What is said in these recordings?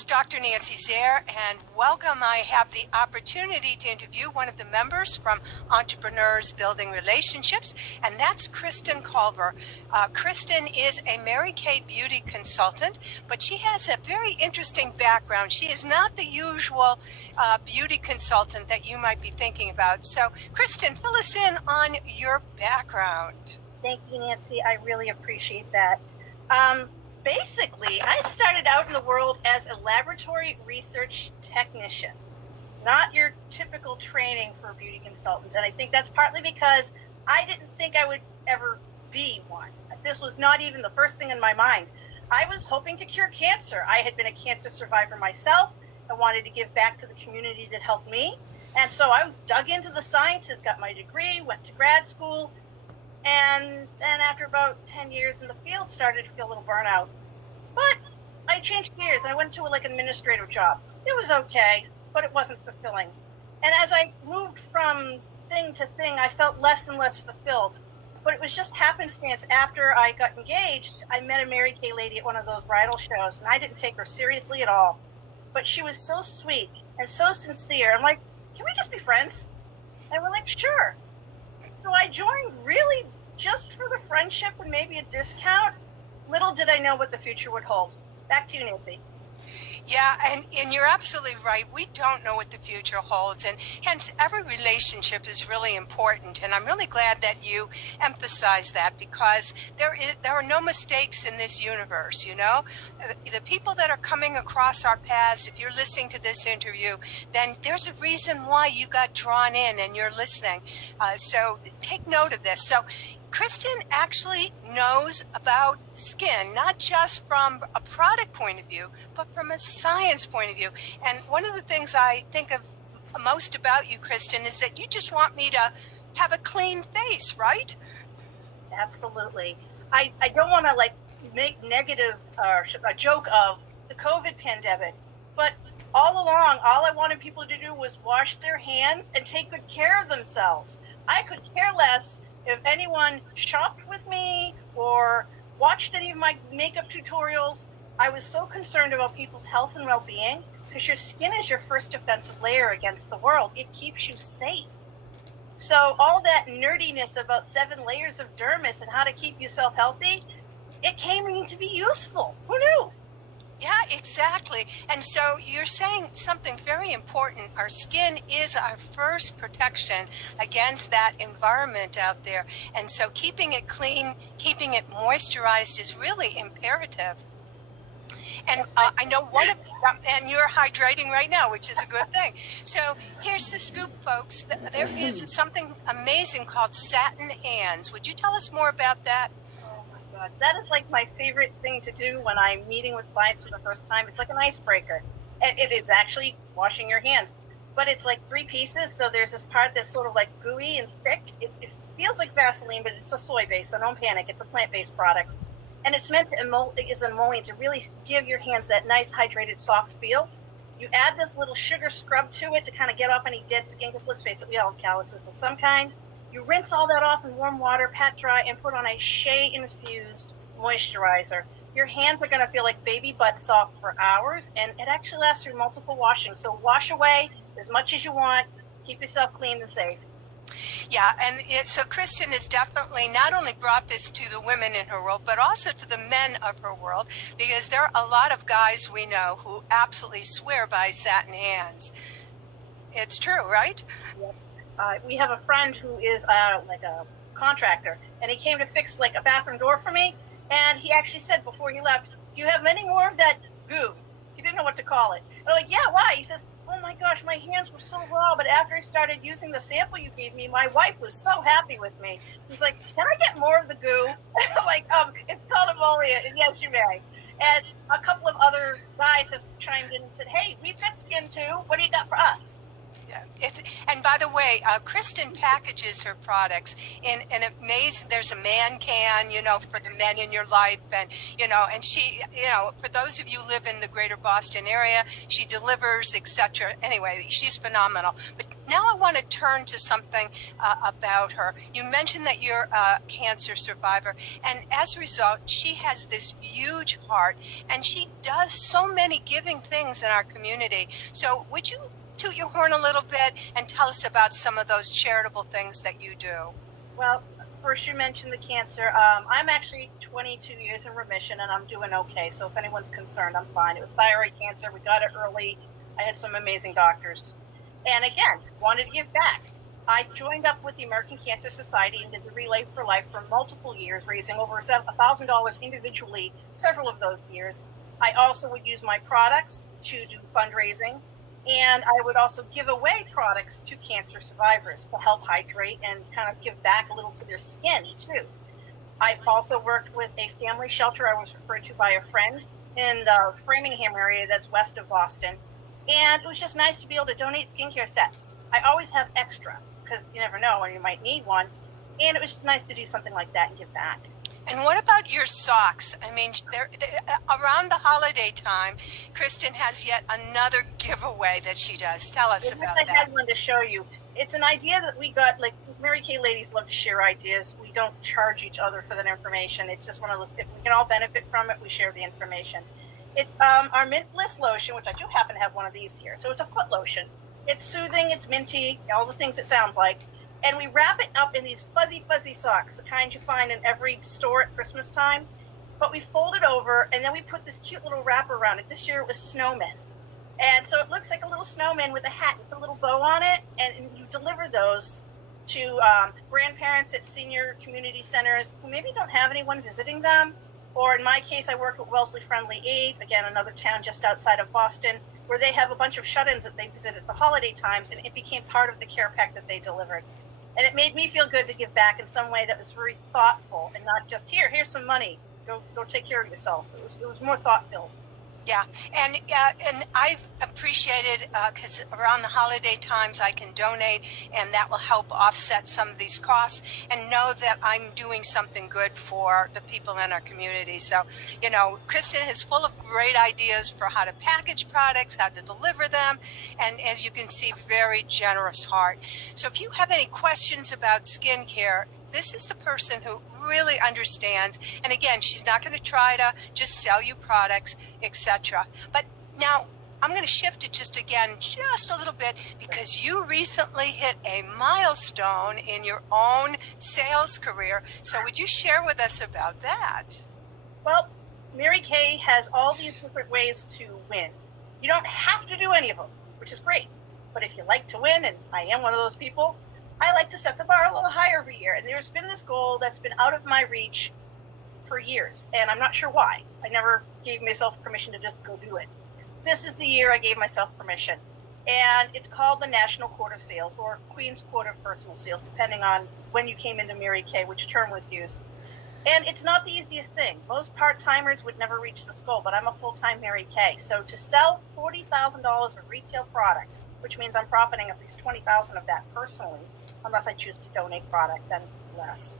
It's Dr. Nancy Zare, and welcome. I have the opportunity to interview one of the members from Entrepreneurs Building Relationships, and that's Kristen Culver. Kristen is a Mary Kay beauty consultant, but she has a very interesting background. She is not the usual beauty consultant that you might be thinking about. So, Kristen, fill us in on your background. Thank you, Nancy. I really appreciate that. Basically, I started out in the world as a laboratory research technician, not your typical training for a beauty consultant. And I think that's partly because I didn't think I would ever be one. This was not even the first thing in my mind. I was hoping to cure cancer. I had been a cancer survivor myself. I wanted to give back to the community that helped me. And so I dug into the sciences, got my degree, went to grad school, and then after about 10 years in the field, started to feel a little burnout. But I changed gears and I went to an administrative job. It was okay, but it wasn't fulfilling. And as I moved from thing to thing, I felt less and less fulfilled. But it was just happenstance. After I got engaged, I met a Mary Kay lady at one of those bridal shows, and I didn't take her seriously at all. But she was so sweet and so sincere. I'm like, can we just be friends? And we're like, sure. So I joined really just for the friendship and maybe a discount. Little did I know what the future would hold. Back to you, Nancy. Yeah, and you're absolutely right. We don't know what the future holds, and hence every relationship is really important. And I'm really glad that you emphasize that, because there are no mistakes in this universe. You know, the people that are coming across our paths, if you're listening to this interview, then there's a reason why you got drawn in and you're listening. So take note of this. So Kristen actually knows about skin, not just from a product point of view, but from a science point of view. And one of the things I think of most about you, Kristen, is that you just want me to have a clean face, right? Absolutely. I don't want to make negative or a joke of the COVID pandemic, but all along, all I wanted people to do was wash their hands and take good care of themselves. I could care less if anyone shopped with me or watched any of my makeup tutorials. I was so concerned about people's health and well-being, because your skin is your first defensive layer against the world. It keeps you safe. So all that nerdiness about 7 layers of dermis and how to keep yourself healthy, it came in to be useful. Who knew? Yeah, exactly. And so you're saying something very important. Our skin is our first protection against that environment out there. And so keeping it clean, keeping it moisturized is really imperative. And I know and you're hydrating right now, which is a good thing. So here's the scoop, folks. There is something amazing called satin hands. Would you tell us more about that? That is like my favorite thing to do when I'm meeting with clients for the first time. It's like an icebreaker. It is actually washing your hands, but it's like 3 pieces. So there's this part that's sort of like gooey and thick. It feels like Vaseline, but it's a soy base, so don't panic. It's a plant-based product. And it's meant to emollient to really give your hands that nice, hydrated, soft feel. You add this little sugar scrub to it to kind of get off any dead skin, because let's face it, we all have calluses of some kind. You rinse all that off in warm water, pat dry, and put on a shea-infused moisturizer. Your hands are going to feel like baby butt soft for hours, and it actually lasts through multiple washings. So wash away as much as you want. Keep yourself clean and safe. Yeah, and so Kristen has definitely not only brought this to the women in her world, but also to the men of her world, because there are a lot of guys we know who absolutely swear by satin hands. It's true, right? Yep. We have a friend who is like a contractor, and he came to fix like a bathroom door for me. And he actually said before he left, "Do you have many more of that goo?" He didn't know what to call it. I'm like, "Yeah, why?" He says, "Oh my gosh, my hands were so raw, but after I started using the sample you gave me, my wife was so happy with me." He's like, "Can I get more of the goo?" I'm like, it's called emollient, and yes, you may. And a couple of other guys have chimed in and said, "Hey, we've got skin too. What do you got for us?" Yeah, and by the way, Kristen packages her products in an amazing. There's a man can, for the men in your life, and she, for those of you who live in the greater Boston area, she delivers, etc. Anyway, she's phenomenal. But now I want to turn to something about her. You mentioned that you're a cancer survivor, and as a result, she has this huge heart, and she does so many giving things in our community. So, would you toot your horn a little bit and tell us about some of those charitable things that you do? Well, first you mentioned the cancer. I'm actually 22 years in remission and I'm doing okay. So if anyone's concerned, I'm fine. It was thyroid cancer. We got it early. I had some amazing doctors. And again, wanted to give back. I joined up with the American Cancer Society and did the Relay for Life for multiple years, raising over $1,000 individually several of those years. I also would use my products to do fundraising. And I would also give away products to cancer survivors to help hydrate and kind of give back a little to their skin too. I've also worked with a family shelter I was referred to by a friend in the Framingham area that's west of Boston. And it was just nice to be able to donate skincare sets. I always have extra because you never know when you might need one. And it was just nice to do something like that and give back. And what about your socks? I mean, around the holiday time, Kristen has yet another giveaway that she does. Tell us about that. I had one to show you. It's an idea that we got, like Mary Kay ladies love to share ideas. We don't charge each other for that information. It's just one of those, if we can all benefit from it, we share the information. It's our Mint Bliss lotion, which I do happen to have one of these here. So it's a foot lotion. It's soothing, it's minty, all the things it sounds like. And we wrap it up in these fuzzy, fuzzy socks, the kind you find in every store at Christmas time. But we fold it over, and then we put this cute little wrapper around it. This year it was snowmen. And so it looks like a little snowman with a hat and put a little bow on it. And you deliver those to grandparents at senior community centers who maybe don't have anyone visiting them. Or in my case, I work with Wellesley Friendly Aid, again, another town just outside of Boston, where they have a bunch of shut-ins that they visit at the holiday times, and it became part of the care pack that they delivered. And it made me feel good to give back in some way that was very thoughtful and not just, here's some money, go take care of yourself. It was more thought-filled. Yeah, and I've appreciated because around the holiday times I can donate, and that will help offset some of these costs, and know that I'm doing something good for the people in our community. So, Kristen is full of great ideas for how to package products, how to deliver them, and as you can see, very generous heart. So if you have any questions about skincare, this is the person who really understands. And again, she's not going to try to just sell you products, etc. But now I'm going to shift it just a little bit, because you recently hit a milestone in your own sales career. So would you share with us about that? Well, Mary Kay has all these different ways to win. You don't have to do any of them, which is great. But if you like to win, and I am one of those people, I like to set the bar a little higher every year. And there's been this goal that's been out of my reach for years, and I'm not sure why. I never gave myself permission to just go do it. This is the year I gave myself permission. And it's called the National Court of Sales, or Queen's Court of Personal Sales, depending on when you came into Mary Kay, which term was used. And it's not the easiest thing. Most part-timers would never reach this goal, but I'm a full-time Mary Kay. So to sell $40,000 of retail product, which means I'm profiting at least $20,000 of that personally, unless I choose to donate product, then less.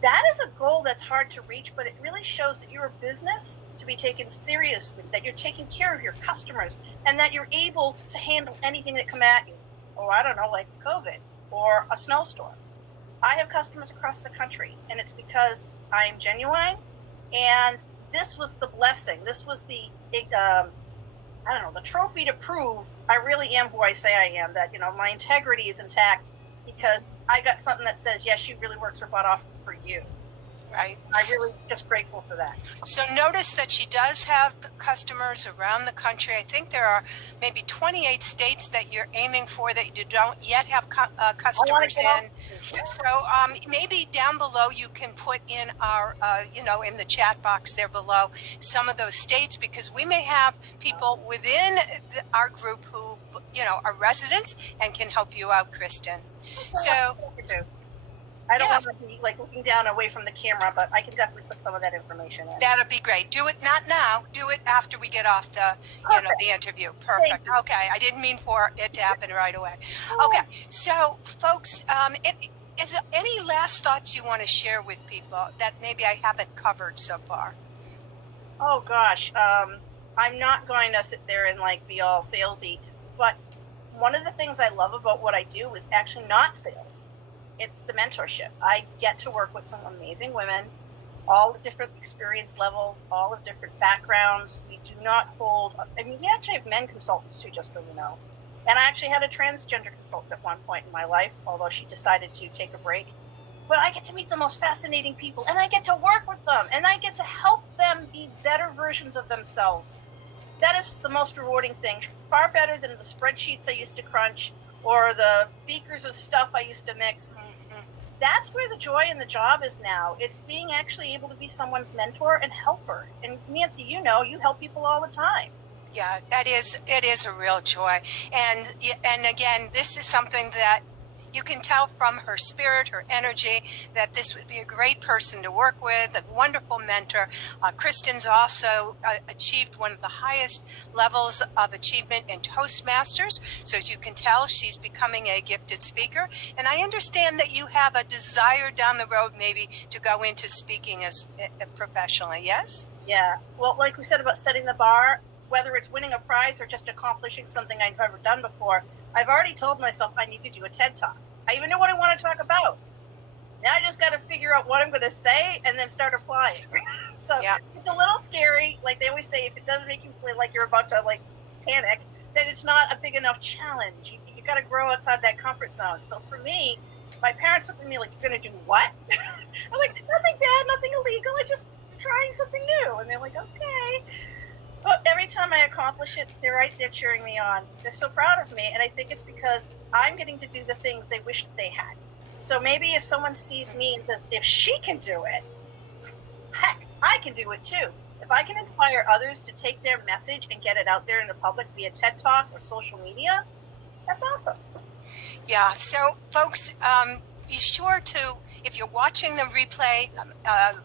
That is a goal that's hard to reach, but it really shows that you're a business to be taken seriously, that you're taking care of your customers, and that you're able to handle anything that come at you. Or I don't know, like COVID or a snowstorm. I have customers across the country, and it's because I am genuine, and this was the blessing. This was the the trophy to prove I really am who I say I am, that, my integrity is intact, because I got something that says, yes, she really works her butt off for you. Right. I'm really just grateful for that. So notice that she does have customers around the country. I think there are maybe 28 states that you're aiming for that you don't yet have customers in. So maybe down below you can put in our, in the chat box there below, some of those states, because we may have people within our group who, are residents and can help you out, Kristen. So. I don't Yeah. want to be like looking down away from the camera, but I can definitely put some of that information in. That'd be great. Do it not now. Do it after we get off the, Perfect. the interview. Thank Perfect. you. Okay. I didn't mean for it to happen right away. Okay. So, folks, is there any last thoughts you want to share with people that maybe I haven't covered so far? Oh gosh, I'm not going to sit there and like be all salesy, but one of the things I love about what I do is actually not sales. It's the mentorship. I get to work with some amazing women, all the different experience levels, all of different backgrounds. We do not hold, I mean, we actually have men consultants too, just so you know. And I actually had a transgender consultant at one point in my life, although she decided to take a break. But I get to meet the most fascinating people, and I get to work with them, and I get to help them be better versions of themselves. That is the most rewarding thing, far better than the spreadsheets I used to crunch or the beakers of stuff I used to mix. Mm-hmm. That's where the joy in the job is now. It's being actually able to be someone's mentor and helper. And Nancy, you know, you help people all the time. Yeah, it is a real joy. And again, this is something that you can tell from her spirit, her energy, that this would be a great person to work with, a wonderful mentor. Kristen's also achieved one of the highest levels of achievement in Toastmasters. So as you can tell, she's becoming a gifted speaker. And I understand that you have a desire down the road maybe to go into speaking as professionally, yes? Yeah. Well, like we said about setting the bar, whether it's winning a prize or just accomplishing something I've never done before, I've already told myself I need to do a TED Talk. I even know what I want to talk about. Now I just got to figure out what I'm going to say and then start applying. So yeah. It's a little scary. Like they always say, if it doesn't make you feel like you're about to like panic, then it's not a big enough challenge. You got to grow outside that comfort zone. So for me, my parents looked at me like, "You're going to do what?" I'm like, "Nothing bad, nothing illegal. I'm just trying something new." And they're like, "Okay." But every time I accomplish it, they're right there cheering me on. They're so proud of me, and I think it's because I'm getting to do the things they wished they had. So maybe if someone sees me and says, if she can do it, heck, I can do it too. If I can inspire others to take their message and get it out there in the public via TED Talk or social media, that's awesome. Yeah, so folks, be sure to, if you're watching the replay,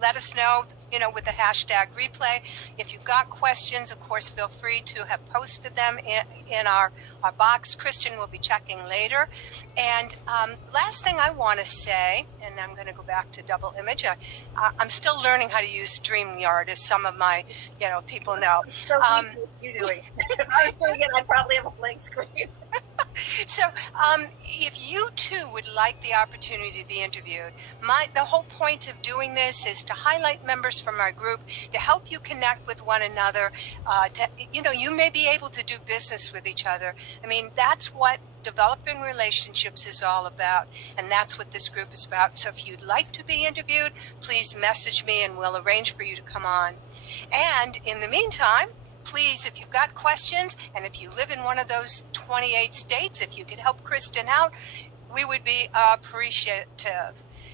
let us know, with the hashtag replay. If you've got questions, of course, feel free to have posted them in our box. Kristen will be checking later. And last thing I want to say, and I'm going to go back to double image. I'm still learning how to use StreamYard, as some of my, people know. So you doing? If I was doing it, I'd probably have a blank screen. So if you too would like the opportunity to be interviewed, the whole point of doing this is to highlight members from our group, to help you connect with one another. You may be able to do business with each other. I mean, that's what developing relationships is all about, and that's what this group is about. So if you'd like to be interviewed, please message me and we'll arrange for you to come on. And in the meantime, please, if you've got questions, and if you live in one of those 28 states, if you could help Kristen out, we would be appreciative.